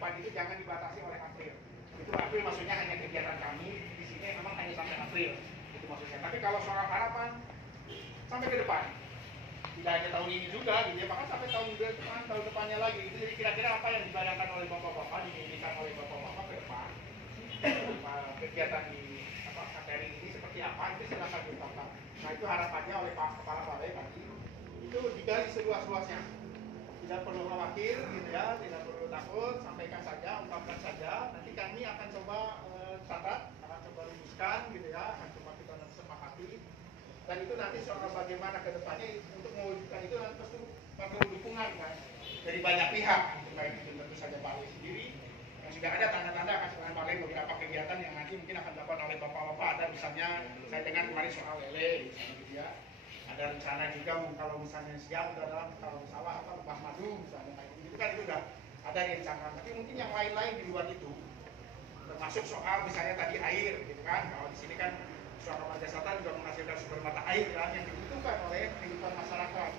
depan itu jangan dibatasi oleh April. Itu April maksudnya hanya kegiatan kami di sini memang hanya sampai April. Itu maksudnya. Tapi kalau soal harapan sampai ke depan. Tidak hanya tahun ini juga, gitu ya, bahkan sampai tahun depannya lagi. Itu jadi kira-kira apa yang dibayangkan oleh bapak-bapak, dimimpikan oleh bapak-bapak ke depan, kegiatan di KTRI ini seperti apa, itu silakan diungkapkan. Nah itu harapannya oleh Pak Kepala Balai tadi, itu digali seluas-luasnya. Tidak perlu khawatir, gitu ya, tidak perlu takut, sampaikan saja, ungkapkan saja. Nanti kami akan coba catat, akan coba rumuskan, gitu ya, akan coba kita sepakati. Dan itu nanti soal bagaimana ke depannya untuk mewujudkan itu nanti perlu dukungan kan dari banyak pihak, baik itu tentu saja Balai sendiri yang sudah ada tanda-tanda akan sebenarnya Balai beberapa kegiatan yang nanti mungkin akan dilakukan oleh bapak-bapak. Ada misalnya saya dengar kemarin soal lele misalnya gitu ya, ada rencana juga kalau misalnya siap dalam kalau sawah apa lebah madu misalnya kayak gitu kan, itu udah ada rencana. Tapi mungkin yang lain-lain di luar itu termasuk soal misalnya tadi air gitu kan, kalau di sini kan Suaka Marga Selatan juga menghasilkan sumber mata air kan, yang dibutuhkan oleh kehidupan masyarakat.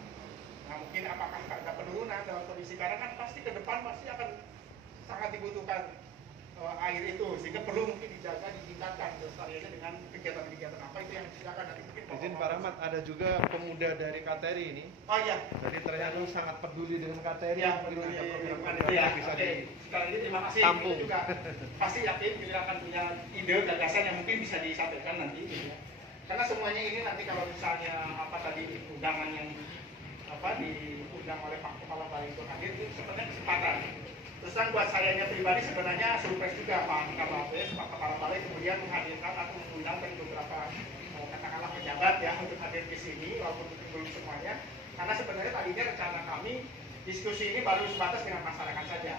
Nah mungkin apakah ada penurunan dalam kondisi sekarang kan pasti ke depan pasti akan sangat dibutuhkan air itu, sehingga perlu mungkin dijaga, ditingkatkan kelestariannya dengan kegiatan-kegiatan apa itu yang silakan nanti mungkin. Izin Pak Rahmat, ada juga pemuda dari KTRI ini. Oh iya. Jadi ternyata sangat peduli dengan KTRI. Ya, peduli dengan itu ya. Bisa sekali lagi terima kasih. Tampung. Kita juga pasti yakin kita akan punya ide gagasan yang mungkin bisa disampaikan nanti. Gitu ya. Karena semuanya ini nanti kalau misalnya apa tadi undangan yang diundang oleh Pak Kepala Balai itu hadir itu sebenarnya kesempatan. Terus kan buat saya pribadi sebenarnya surprise juga Pak Kabapes, Pak Kepala Balai kemudian menghadirkan atau mengundang beberapa katakanlah pejabat ya untuk hadir di sini walaupun belum semuanya. Karena sebenarnya tadinya rencana kami diskusi ini baru sebatas dengan masyarakat saja.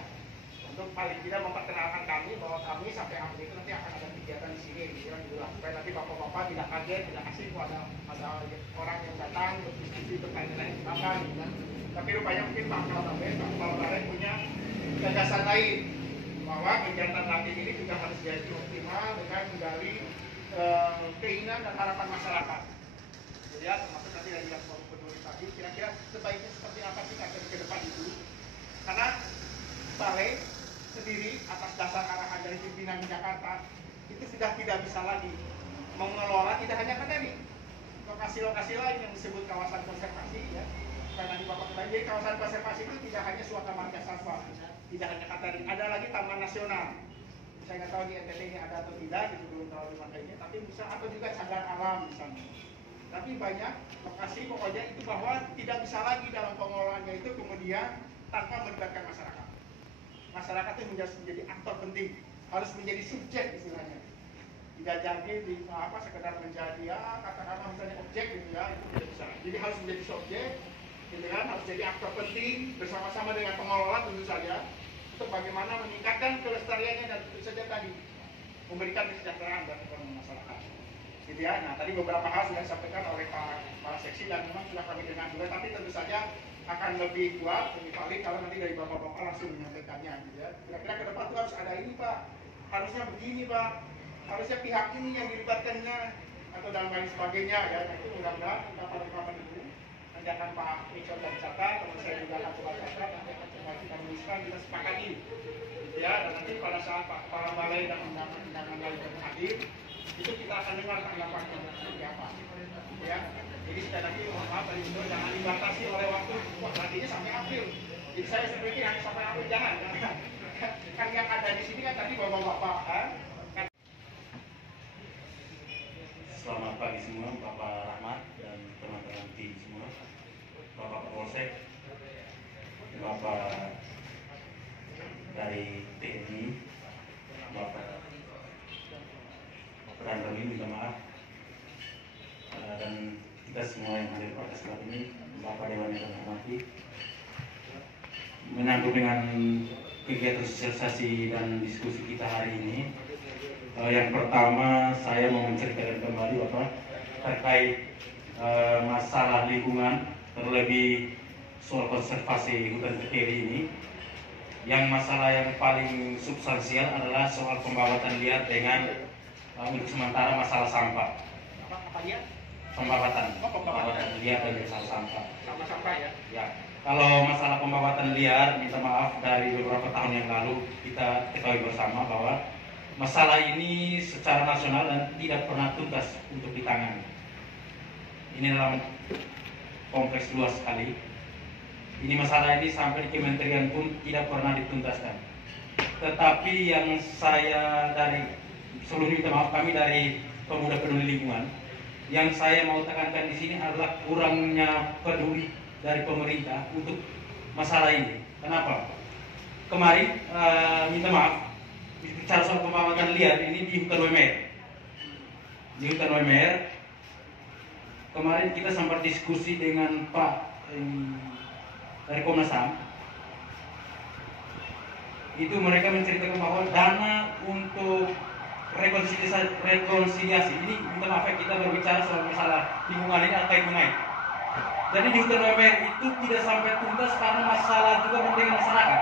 Untuk paling tidak memperkenalkan kami bahwa kami sampai April itu nanti akan ada kegiatan di sini gitu kan, supaya nanti bapak-bapak tidak kaget, tidak asing ada orang yang datang untuk diskusi berkaitan apa gitu kan. Tapi rupanya mungkin Pak Kepala Balai punya gagasan lain bahwa kegiatan latih ini juga harus jadi optimal dengan menggali keinginan dan harapan masyarakat. Jadi ya termasuk nanti dari yang forum peduli tadi, kira-kira sebaiknya seperti apa sih ke depan itu? Karena Balai sendiri atas dasar arahan dari pimpinan Jakarta itu sudah tidak bisa lagi mengelola tidak hanya KTRI, lokasi-lokasi lain yang disebut kawasan konservasi ya. Karena di Bapak Kepala, jadi kawasan konservasi itu tidak hanya Suaka Marga Satwa, tidak hanya KTRI, ada lagi Taman Nasional. Saya nggak tahu di NTT ini ada atau tidak, itu belum terlalu makanya, tapi bisa atau juga cagar alam misalnya. Tapi banyak lokasi pokoknya itu bahwa tidak bisa lagi dalam pengelolaannya itu kemudian tanpa melibatkan masyarakat. Masyarakat itu menjadi aktor penting, harus menjadi subjek istilahnya. Tidak jadi sekedar menjadi ya katakanlah misalnya objek gitu ya, itu tidak bisa. Jadi harus menjadi subjek, gitu kan, harus jadi aktor penting bersama-sama dengan pengelola tentu saja untuk bagaimana meningkatkan kelestariannya dan tentu saja tadi memberikan kesejahteraan bagi masyarakat. Gitu ya. Nah tadi beberapa hal sudah disampaikan oleh Pak Seksi dan memang sudah kami dengar juga, tapi tentu saja akan lebih kuat, lebih valid kalau nanti dari bapak-bapak langsung menyampaikannya. Gitu ya. Kira-kira ke depan tuh harus ada ini Pak, harusnya begini Pak, harusnya pihak ini yang dilibatkannya atau dan lain sebagainya ya. Nah itu mudah-mudahan kita pada itu nanti akan Pak Richard dan catat, teman saya juga akan coba catat, nanti akan coba kita rumuskan, kita sepakati gitu ya. Dan nanti pada saat Pak Kepala Balai dan undangan-undangan lain yang hadir itu kita akan dengar tanggapan seperti apa gitu ya. Jadi sekali lagi mohon maaf dari itu jangan dibatasi oleh waktu, wah nantinya sampai April. Jadi saya seperti hanya sampai April jangan. Kan yang ada di sini kan tadi bapak-bapak kan. Selamat pagi semua, Bapak Rahmat dan teman-teman tim semua, Bapak Polsek, Bapak dari TNI, Bapak kami minta maaf dan kita semua yang hadir pada saat ini, Bapak Dewan yang kami hormati, menyambung dengan kegiatan sosialisasi dan diskusi kita hari ini. Yang pertama saya mau menceritakan kembali Bapak terkait masalah lingkungan, terlebih soal konservasi hutan KTRI ini. Yang masalah yang paling substansial adalah soal pembawaan liar dengan untuk sementara masalah sampah. Apa dia? Pembawaan liar dan masalah sampah. Sama sampah ya? Ya. Kalau masalah pembawaan liar, minta maaf, dari beberapa tahun yang lalu kita ketahui bersama bahwa masalah ini secara nasional dan tidak pernah tuntas untuk ditangani. Ini dalam kompleks luas sekali. Ini masalah ini sampai di kementerian pun tidak pernah dituntaskan. Tetapi yang saya dari sebelum minta maaf, kami dari Pemuda Peduli Lingkungan, yang saya mau tekankan di sini adalah kurangnya peduli dari pemerintah untuk masalah ini. Kenapa? Kemarin minta maaf, bicara soal pembawaan liar ini di hutan Wemer. Di hutan Wemer kemarin kita sempat diskusi dengan Pak dari Komnas HAM. Itu mereka menceritakan bahwa dana untuk rekonsiliasi ini, minta maaf ya, kita berbicara soal masalah lingkungan ini terkait mengait. Jadi di hutan Wemer itu tidak sampai tuntas karena masalah juga dengan masyarakat.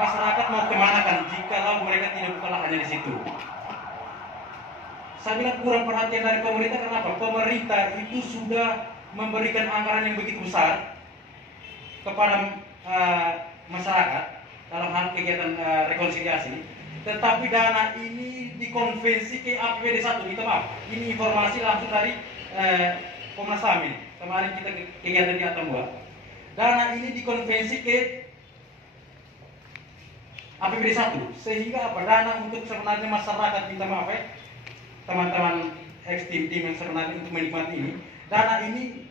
Masyarakat mau kemana kan jika mereka tidak buka lahannya di situ. Saya bilang kurang perhatian dari pemerintah. Kenapa? Pemerintah itu sudah memberikan anggaran yang begitu besar kepada masyarakat dalam hal kegiatan rekonsiliasi, tetapi dana ini dikonvensi ke APBD 1. Minta maaf, ini informasi langsung dari Komnas HAM ini. Kemarin kita kegiatan di Atambua. Dana ini dikonvensi ke APBD 1, sehingga apa? Dana untuk sebenarnya masyarakat, minta maaf ya, teman-teman tim yang sebenarnya untuk menikmati ini, dana ini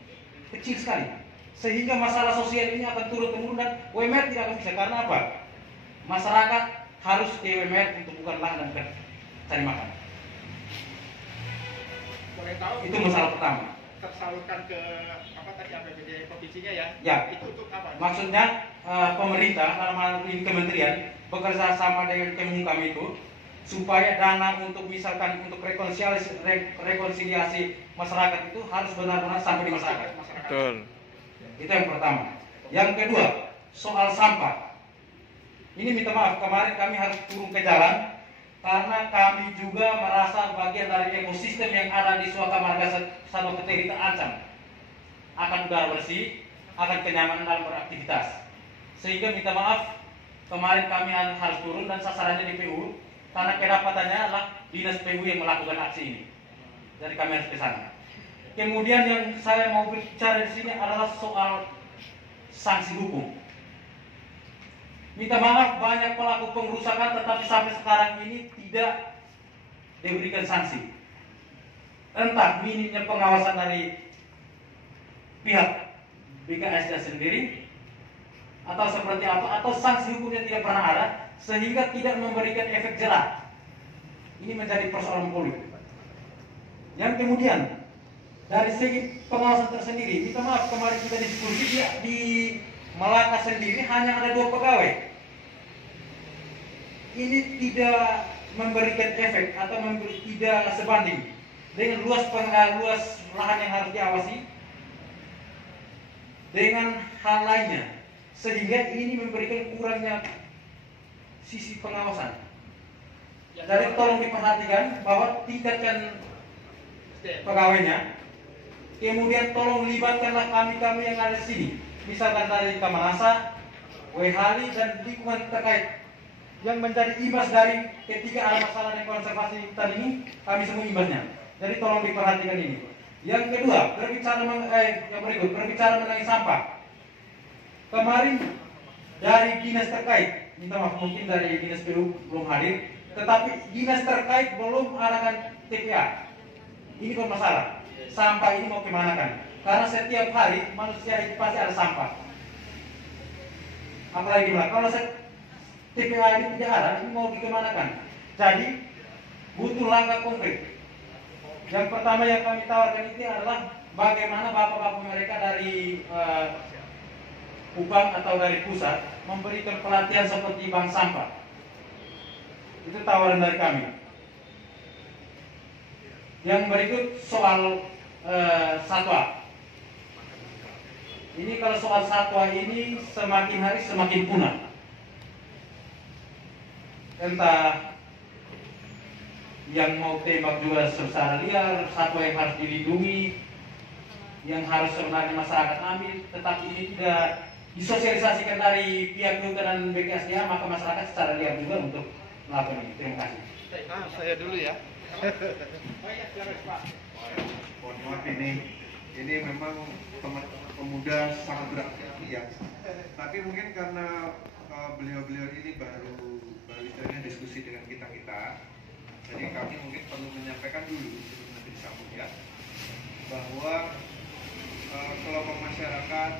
kecil sekali, sehingga masalah sosial ini akan turun-temurun dan UMR tidak akan bisa. Karena apa? Masyarakat harus ke UMR untuk bukan lahan dan cari makan. Boleh tahu Itu masalah pertama. tersalurkan ke apa tadi APBD provinsinya ya? Ya. Itu untuk apa? Maksudnya pemerintah dalam hal ini kementerian bekerja sama dengan Kemenhukam itu supaya dana untuk misalkan untuk rekonsiliasi masyarakat itu harus benar-benar sampai di masyarakat. Betul. Itu yang pertama. Yang kedua, soal sampah. Ini minta maaf, kemarin kami harus turun ke jalan karena kami juga merasa bagian dari ekosistem yang ada di Suaka Marga Sanau Teteri terancam akan udara bersih, akan kenyamanan dalam beraktivitas. Sehingga minta maaf, kemarin kami harus turun dan sasarannya di PU karena kedapatannya adalah dinas PU yang melakukan aksi ini. Jadi kami harus ke sana. Kemudian yang saya mau bicara di sini adalah soal sanksi hukum. Minta maaf, banyak pelaku pengrusakan tetapi sampai sekarang ini tidak diberikan sanksi. Entah minimnya pengawasan dari pihak BKSDA sendiri atau seperti apa, atau sanksi hukumnya tidak pernah ada sehingga tidak memberikan efek jerah. Ini menjadi persoalan politik. Yang kemudian dari segi pengawasan tersendiri, minta maaf, kemarin kita diskusi di Malaka sendiri hanya ada 2 pegawai. Ini tidak memberikan efek atau tidak sebanding dengan luas lahan yang harus diawasi dengan hal lainnya, sehingga ini memberikan kurangnya sisi pengawasan. Jadi tolong diperhatikan bahwa tingkatkan pegawainya, kemudian tolong libatkanlah kami-kami yang ada di sini, misalkan dari Kamanasa, WHLI dan lingkungan terkait yang menjadi imbas dari ketika ada masalah dengan konservasi hutan ini, kami semua imbasnya. Jadi tolong diperhatikan ini. Yang kedua, berbicara mengenai sampah. Kemarin dari dinas terkait, minta maaf mungkin dari dinas PU belum hadir, tetapi dinas terkait belum adakan TPA. Ini pun masalah. Sampah ini mau kemana kan? Karena setiap hari manusia itu pasti ada sampah. Apalagi gimana? Kalau TPA ini tidak ada, ini mau dikemanakan? Jadi butuh langkah konkret. Yang pertama yang kami tawarkan itu adalah bagaimana bapak-bapak mereka dari UPAM atau dari pusat memberikan pelatihan seperti bank sampah. Itu tawaran dari kami. Yang berikut soal satwa. Ini kalau soal satwa ini semakin hari semakin punah. Entah yang mau tembak juga secara liar, satwa yang harus dilindungi. yang harus sebenarnya masyarakat ambil, tetapi ini tidak disosialisasikan dari pihak kehutanan BKSDA, maka masyarakat secara liar juga untuk melakukan ini. Terima kasih. Saya dulu ya. Oh iya, silakan Pak. Mohon maaf, ini memang teman-teman pemuda sangat beraktivitas ya. Tapi mungkin karena beliau-beliau ini baru istilahnya diskusi dengan kita, jadi kami mungkin perlu menyampaikan dulu sebelum nanti disambung ya, bahwa kelompok masyarakat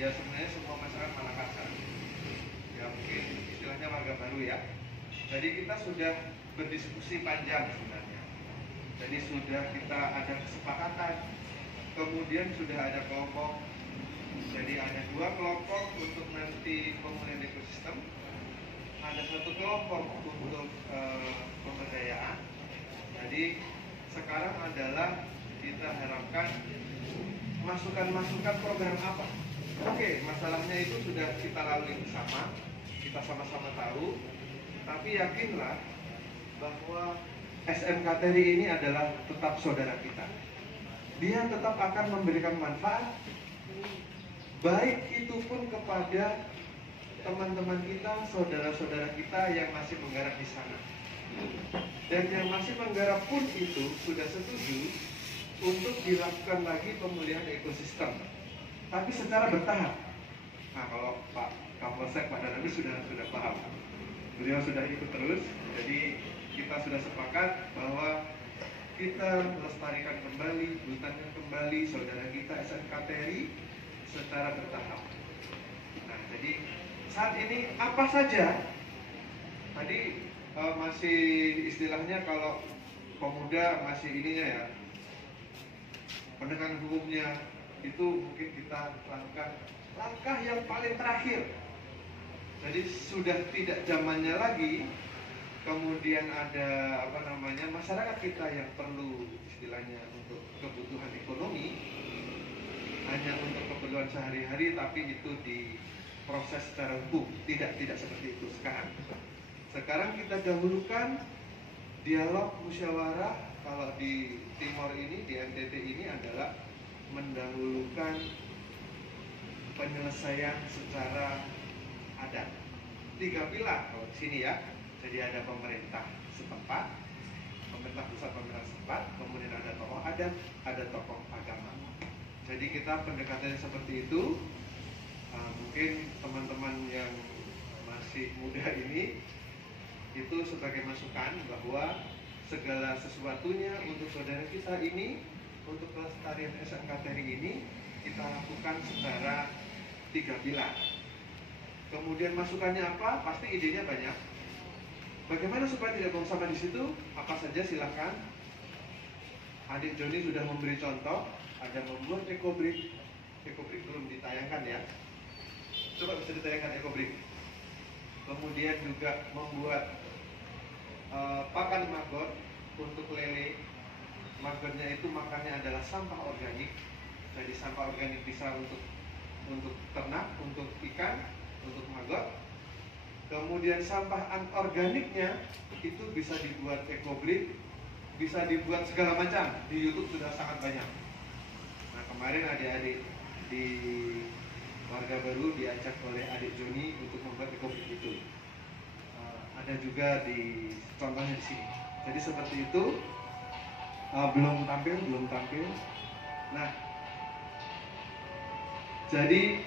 ya sebenarnya semua masyarakat Makassar ya, mungkin istilahnya warga baru ya. Jadi kita sudah berdiskusi panjang sebenarnya. Jadi sudah kita ada kesepakatan, kemudian sudah ada kelompok. Jadi ada 2 kelompok untuk nanti pemulihan ekosistem, ada 1 kelompok untuk pemberdayaan. Jadi sekarang adalah kita harapkan masukan-masukan program apa. Oke, masalahnya itu sudah kita lalui bersama, kita sama-sama tahu, tapi yakinlah bahwa SMK TERI ini adalah tetap saudara kita. Dia tetap akan memberikan manfaat, baik itu pun kepada teman-teman kita, saudara-saudara kita yang masih menggarap di sana. Dan yang masih menggarap pun itu sudah setuju untuk dilakukan lagi pemulihan ekosistem, tapi secara bertahap. Nah, kalau Pak Kapolsek, Pak Danami sudah paham, beliau sudah ikut terus. Jadi kita sudah sepakat bahwa kita melestarikan kembali, hutannya kembali saudara kita SMK TERI secara bertahap. Nah, jadi saat ini apa saja tadi masih istilahnya kalau pemuda masih ininya ya, penegakan hukumnya itu mungkin kita lakukan langkah yang paling terakhir. Jadi sudah tidak zamannya lagi kemudian ada masyarakat kita yang perlu istilahnya untuk kebutuhan ekonomi, hanya untuk keperluan sehari-hari, tapi itu diproses secara hukum. Tidak seperti itu sekarang kita dahulukan dialog musyawarah. Kalau di Timor ini, di NTT ini adalah mendahulukan penyelesaian secara adat. 3 pilar kalau di sini ya. Jadi ada pemerintah setempat, pemerintah pusat, pemerintah setempat, kemudian ada tokoh adat, ada tokoh agama. Jadi kita pendekatannya seperti itu. Mungkin teman-teman yang masih muda ini itu sebagai masukan bahwa segala sesuatunya untuk saudara kita ini, untuk pelestarian SMK TERI ini kita lakukan secara 3 pilar. Kemudian masukannya apa? Pasti idenya banyak. Bagaimana supaya tidak buang sampah di situ? Apa saja silahkan. Adik Joni sudah memberi contoh, ada membuat ekobrik. Ekobrik belum ditayangkan ya. Coba bisa ditayangkan ekobrik. Kemudian juga membuat pakan maggot untuk lele. Maggotnya itu makannya adalah sampah organik. Jadi sampah organik bisa untuk ternak, untuk ikan, untuk maggot. Kemudian sampah anorganiknya itu bisa dibuat ekobrik, bisa dibuat segala macam. Di YouTube sudah sangat banyak. Nah, kemarin adik-adik di warga baru diajak oleh adik Joni untuk membuat ekobrik itu. Ada juga di contohnya di sini. Jadi seperti itu. Belum tampil. Nah, jadi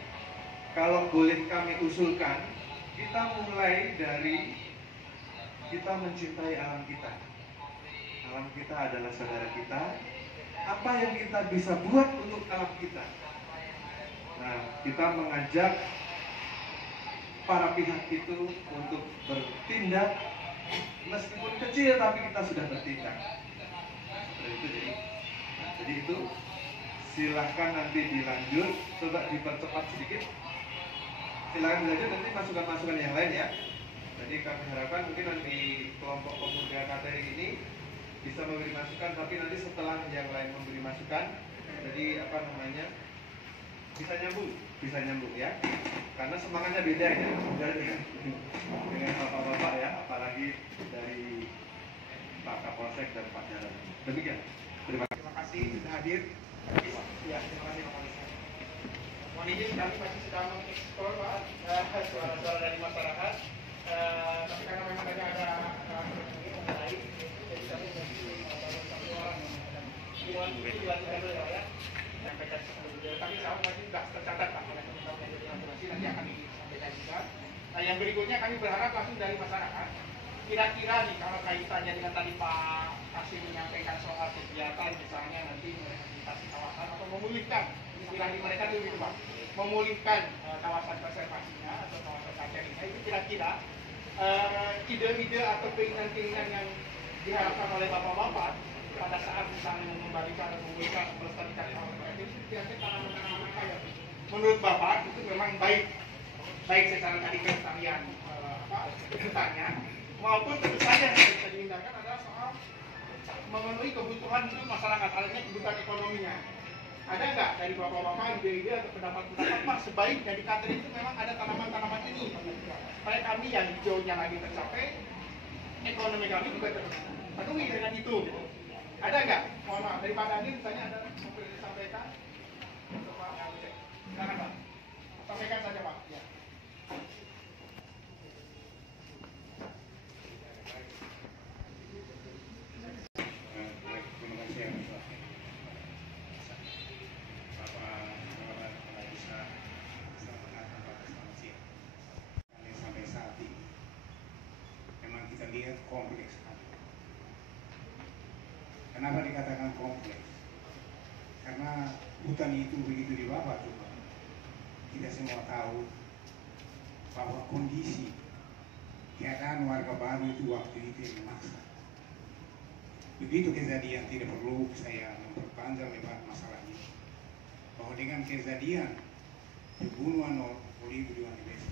kalau boleh kami usulkan, kita mulai dari kita mencintai alam kita. Alam kita adalah saudara kita. Apa yang kita bisa buat untuk alam kita? Nah, kita mengajak para pihak itu untuk bertindak, meskipun kecil tapi kita sudah bertindak. Jadi itu silahkan nanti dilanjut, coba dipercepat sedikit. Silahkan dilanjut, nanti masukan-masukan yang lain ya. Jadi kami harapkan mungkin nanti kelompok pemuda KTRI ini bisa memberi masukan, tapi nanti setelah yang lain memberi masukan, jadi bisa nyambung ya. Karena semangatnya beda ya, dengan bapak-bapak ya, apalagi dari Pak Kapolsek dan Pak Jalan. Demikian. Terima kasih sudah hadir. Ya, terima kasih Pak Polisi. Mohon izin kami masih sedang mengeksplor Pak suara-suara dari masyarakat. Tapi karena memang tadi ada lain, jadi kami masih baru satu orang yang dilanjutkan dulu ya. Sampaikan sebelumnya. Tapi saya masih tidak tercatat Pak oleh teman-teman yang jadi informasi nanti akan disampaikan juga. Nah, yang berikutnya kami berharap langsung dari masyarakat. Kira-kira nih kalau kaitannya dengan tadi Pak Kasim menyampaikan soal kegiatan misalnya nanti merehabilitasi kawasan atau memulihkan istilah di mereka dulu itu Pak, memulihkan kawasan konservasinya atau kawasan kacaringnya itu kira-kira ide-ide atau keinginan-keinginan yang diharapkan oleh bapak-bapak pada saat misalnya mengembalikan atau memulihkan melestarikan kawasan itu kira-kira tanaman-tanaman apa yang menurut bapak itu memang baik secara tadi kelestarian hutannya maupun tentu saja yang bisa dihindarkan adalah soal memenuhi kebutuhan hidup masyarakat, artinya kebutuhan ekonominya. Ada nggak dari bapak-bapak ide-ide atau pendapat-pendapat Pak sebaiknya di catering itu memang ada tanaman-tanaman ini supaya kami yang hijaunya lagi tercapai, ekonomi kami juga terpenuhi dengan itu. Ada nggak? Mohon maaf dari Pak Dani misalnya ada yang perlu disampaikan untuk Pak Aceh. Silakan Pak. Sampaikan saja Pak. Ya. Kompleks. Kenapa dikatakan kompleks? Karena hutan itu begitu dibawa juga. Kita semua tahu bahwa kondisi keadaan warga baru itu waktu itu yang memaksa. Begitu kejadian, tidak perlu saya memperpanjang lebar masalah ini. Bahwa dengan kejadian pembunuhan oleh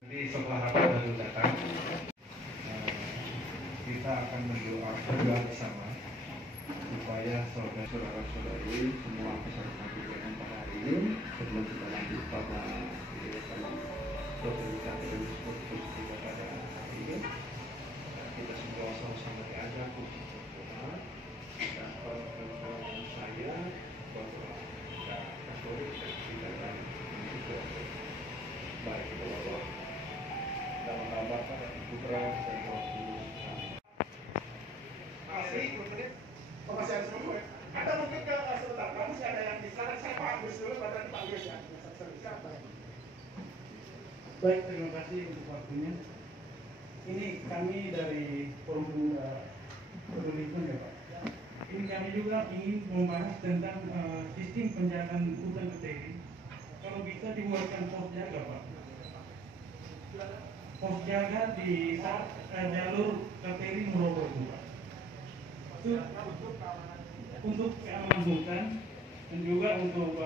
Nanti setelah rapat baru datang, kita akan berdoa bersama supaya saudara-saudari semua peserta kegiatan pada hari ini sebelum kita lanjut pada kegiatan diskusi kita pada hari ini, kita semua sama-sama diajak untuk berdoa dan kalau saya bahwa Katolik tidak akan juga baik itu bahwa dalam nama pada Putra dan Roh Kudus. Masih ada semua. Ada mungkin ke sebentar, kamu sih ada yang bisa saya Pak Agus dulu, pada Pak Agus ya. Baik, terima kasih untuk waktunya. Ini kami dari Forum Peduli Lingkungan ya Pak. Ini kami juga ingin membahas tentang sistem penjagaan hutan keteri. Kalau bisa dibuatkan pos jaga Pak. Pos jaga di saat jalur keteri meroboh Pak. Untuk keamanan hutan dan juga untuk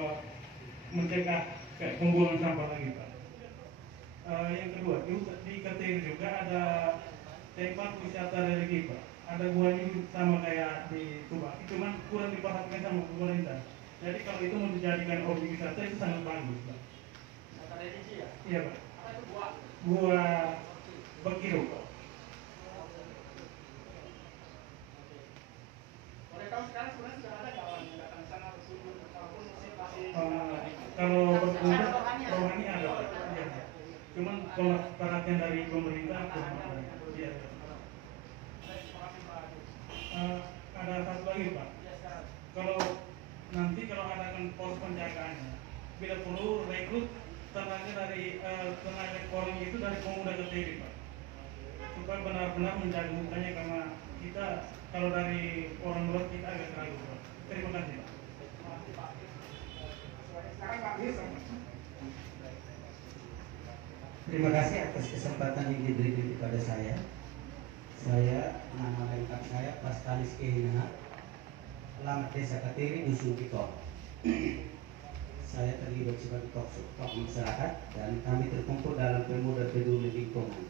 mencegah pembuangan sampah lagi Pak. Yang kedua, di Ketiri juga ada tempat wisata religi Pak. Ada guanya sama kayak di Tuban, cuma kurang diperhatikan sama pemerintah. Jadi kalau itu mau dijadikan objek wisata itu sangat bagus Pak. Wisata religi ya? Iya Pak. Apa itu gua? Gua Bekiro Pak. Sekarang sebenarnya sudah ada kawan yang datang sana bersujud walaupun masih kalau berkunjung rohani ada Pak. Ya. Cuman kalau perhatian dari pemerintah ya. Ada satu lagi Pak. Kalau adakan pos penjagaannya, bila perlu rekrut tenaga dari tenaga orang itu dari pemuda Ketiri Pak. Supaya benar-benar menjaga hutannya karena kita kalau dari orang luar kita agak ragu Pak. Terima kasih Pak. sekarang Pak Agus. Terima kasih atas kesempatan yang diberi kepada saya. Nama lengkap saya Paskalis Kehina, alamat Desa Ketiri, Dusun Kikor. Saya terlibat sebagai tokoh masyarakat dan kami terkumpul dalam Pemuda Peduli Lingkungan.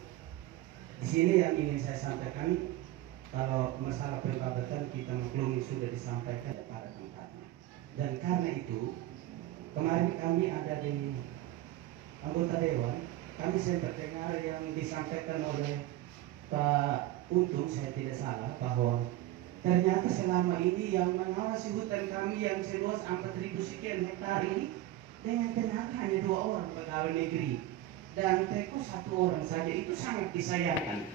Di sini yang ingin saya sampaikan, kalau masalah pembabatan kita maklumi sudah disampaikan pada tempatnya. Dan karena itu, kemarin kami ada di anggota Dewan, kami sempat dengar yang disampaikan oleh Pak Untung, saya tidak salah, bahwa ternyata selama ini yang mengawasi hutan kami yang seluas 4.000 sekian hektar ini dengan tenaga hanya 2 orang pegawai negeri dan Teko 1 orang saja. Itu sangat disayangkan.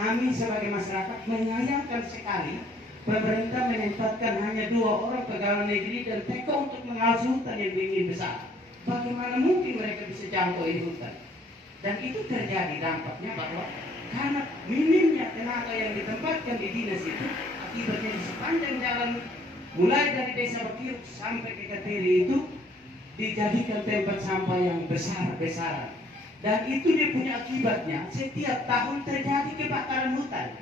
Kami sebagai masyarakat menyayangkan sekali pemerintah menempatkan hanya 2 orang pegawai negeri dan Teko untuk mengawasi hutan yang begini besar. Bagaimana mungkin mereka bisa jangkau hutan? Dan itu terjadi dampaknya bahwa karena minimnya tenaga yang ditempatkan di dinas itu, akibatnya di sepanjang jalan mulai dari desa Bakiruk sampai ke Kateri itu dijadikan tempat sampah yang besar-besaran. Dan itu dia punya akibatnya, setiap tahun terjadi kebakaran hutan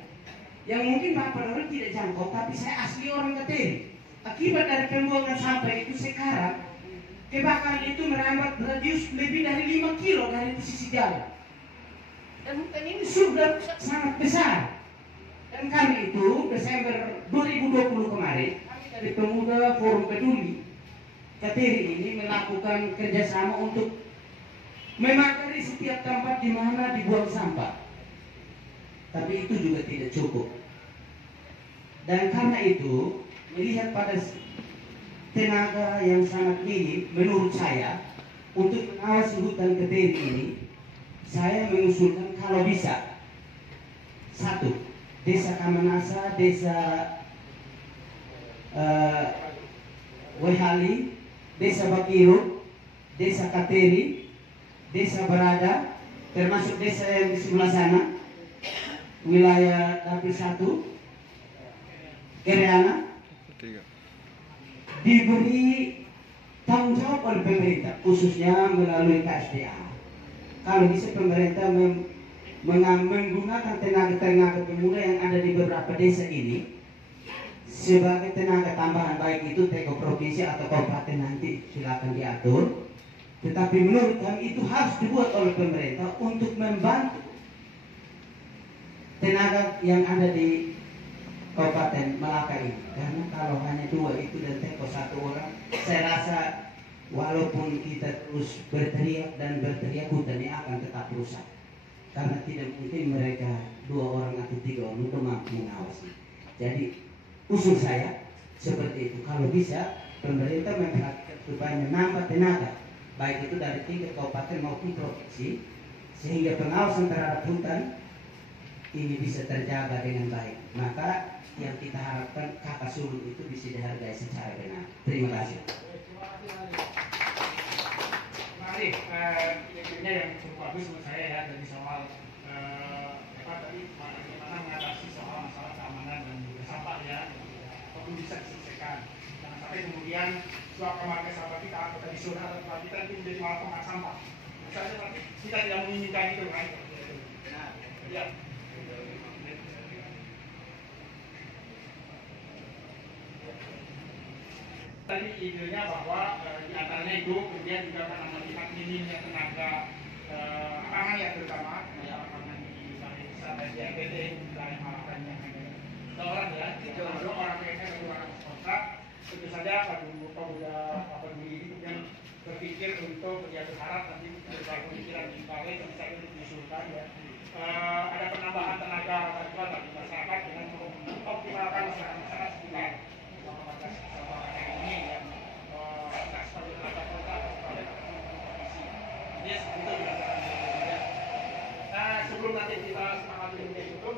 yang mungkin Bapak orang tidak jangkau, tapi saya asli orang Kateri. Akibat dari pembuangan sampah itu sekarang kebakaran itu merambat radius lebih dari 5 kilo dari sisi jalan. Dan hutan ini sudah sangat besar. Dan karena itu Desember 2020 kemarin kami dari Pemuda Forum Peduli Kateri ini melakukan kerjasama untuk memateri setiap tempat di mana dibuang sampah. Tapi itu juga tidak cukup. Dan karena itu melihat pada tenaga yang sangat minim menurut saya untuk mengawasi hutan Kateri ini, saya mengusulkan kalau bisa 1, Desa Kamanasa, Desa Wehali, Desa Bakiruk, Desa Kateri, Desa Berada, termasuk desa yang di sebelah sana, wilayah Dapil 1, Kereana, diberi tanggung jawab oleh pemerintah, khususnya melalui KSDA. Kalau bisa pemerintah menggunakan tenaga-tenaga pemuda yang ada di beberapa desa ini sebagai tenaga tambahan, baik itu Teko provinsi atau kabupaten nanti silakan diatur. Tetapi menurut kami itu harus dibuat oleh pemerintah untuk membantu tenaga yang ada di Kabupaten Malaka ini. Karena kalau hanya 2 itu dan Teko 1 orang, saya rasa walaupun kita terus berteriak dan berteriak, hutannya akan tetap rusak. Karena tidak mungkin mereka 2 orang atau 3 orang itu mampu mengawasi. Jadi usul saya seperti itu. Kalau bisa pemerintah memperhatikan supaya menambah tenaga, baik itu dari tingkat kabupaten maupun provinsi, sehingga pengawasan terhadap hutan ini bisa terjaga dengan baik. Maka yang kita harapkan kata sulung itu bisa dihargai secara benar. Terima kasih. Mari, intinya yang cukup bagus menurut saya ya dari soal bagaimana mengatasi soal masalah keamanan dan sampah ya, itu bisa diselesaikan. Jangan sampai kemudian suatu marga sampah kita atau tadi surat atau tempat kita nanti menjadi malah tempat sampah. Misalnya nanti kita tidak menginginkan itu kan? Nah, ya. Tadi idenya bahwa di antaranya itu kemudian juga karena melihat minimnya tenaga lapangan ya, terutama lapangan di balai desa dan di RPT wilayah Malakan yang hanya 2 orang ya, 2 orang PNS dan 2 orang kontrak. Tentu saja pemuda peduli ini kemudian berpikir untuk dia berharap nanti berbagai pemikiran di balai bisa untuk diusulkan ya. Ada penambahan tenaga bantuan bagi masyarakat dengan mengoptimalkan masyarakat sekitar. Sebelum nanti kita sepakati untuk itu,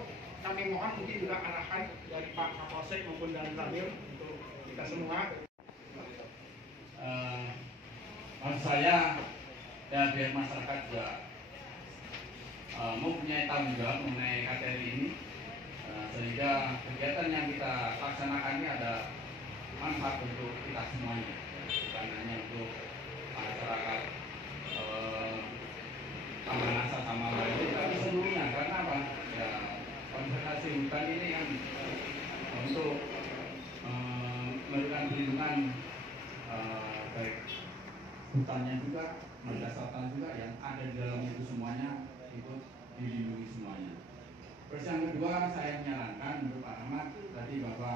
kami mohon mungkin juga arahan dari Pak Kapolsek maupun dari Ramil untuk kita semua. Maksud saya ya biar masyarakat juga mempunyai tanggung jawab mengenai KTRI ini, sehingga kegiatan yang kita laksanakan ini ada manfaat untuk kita semuanya, bukan hanya untuk masyarakat Kamanasa sama lain, tapi seluruhnya. Karena apa? Ya, konservasi hutan ini kan untuk memberikan perlindungan baik hutannya juga, marga satwa juga yang ada di dalam itu semuanya itu dilindungi semuanya. Terus yang kedua, saya menyarankan untuk Pak Ahmad tadi bahwa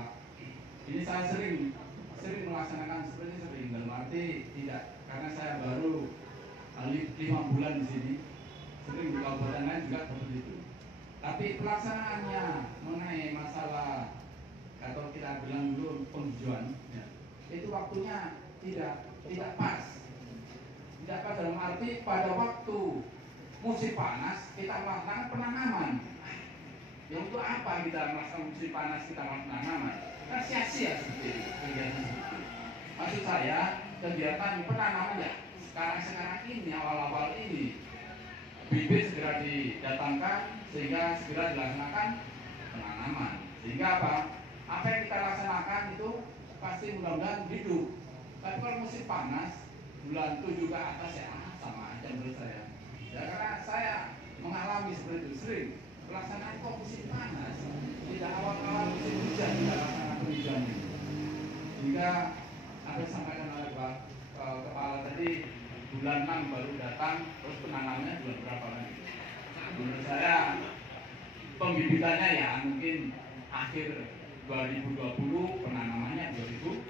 ini saya sering melaksanakan seperti sering, dalam arti tidak, karena saya baru 5 bulan di sini, sering di kabupaten lain juga seperti itu. Tapi pelaksanaannya mengenai masalah atau kita bilang dulu penghijauan, ya, itu waktunya tidak pas. Tidak pas dalam arti pada waktu musim panas kita melaksanakan penanaman. Yang itu apa kita melaksanakan musim panas kita melaksanakan penanaman? Kan sia-sia seperti itu. Maksud saya kegiatan penanaman ya sekarang ini awal-awal ini bibit segera didatangkan sehingga segera dilaksanakan penanaman. Sehingga apa? Apa yang kita laksanakan itu pasti mudah-mudahan hidup. Tapi kalau musim panas bulan 7 ke atas ya sama aja menurut saya. Ya karena saya mengalami seperti itu sering pelaksanaan kok musim panas tidak awal-awal musim hujan tidak laksanakan penghujan. Sehingga apa yang disampaikan oleh Pak Kepala tadi bulan 6 baru datang terus penanganannya bulan berapa lagi? Menurut saya pembibitannya ya mungkin akhir 2020 penanamannya 2021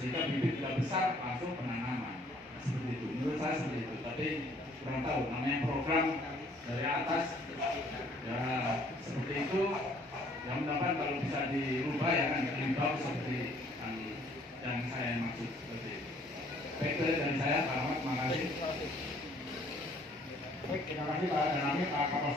sehingga bibit sudah besar langsung penanaman seperti itu. Menurut saya seperti itu. Tapi kurang tahu namanya program dari atas ya seperti itu. Yang mudah-mudahan kalau bisa dirubah ya kan diubah seperti yang saya maksud seperti itu. Baik dari saya Pak Ahmad, terima kasih. Baik, terima kasih Pak Danami, Pak Kapolres.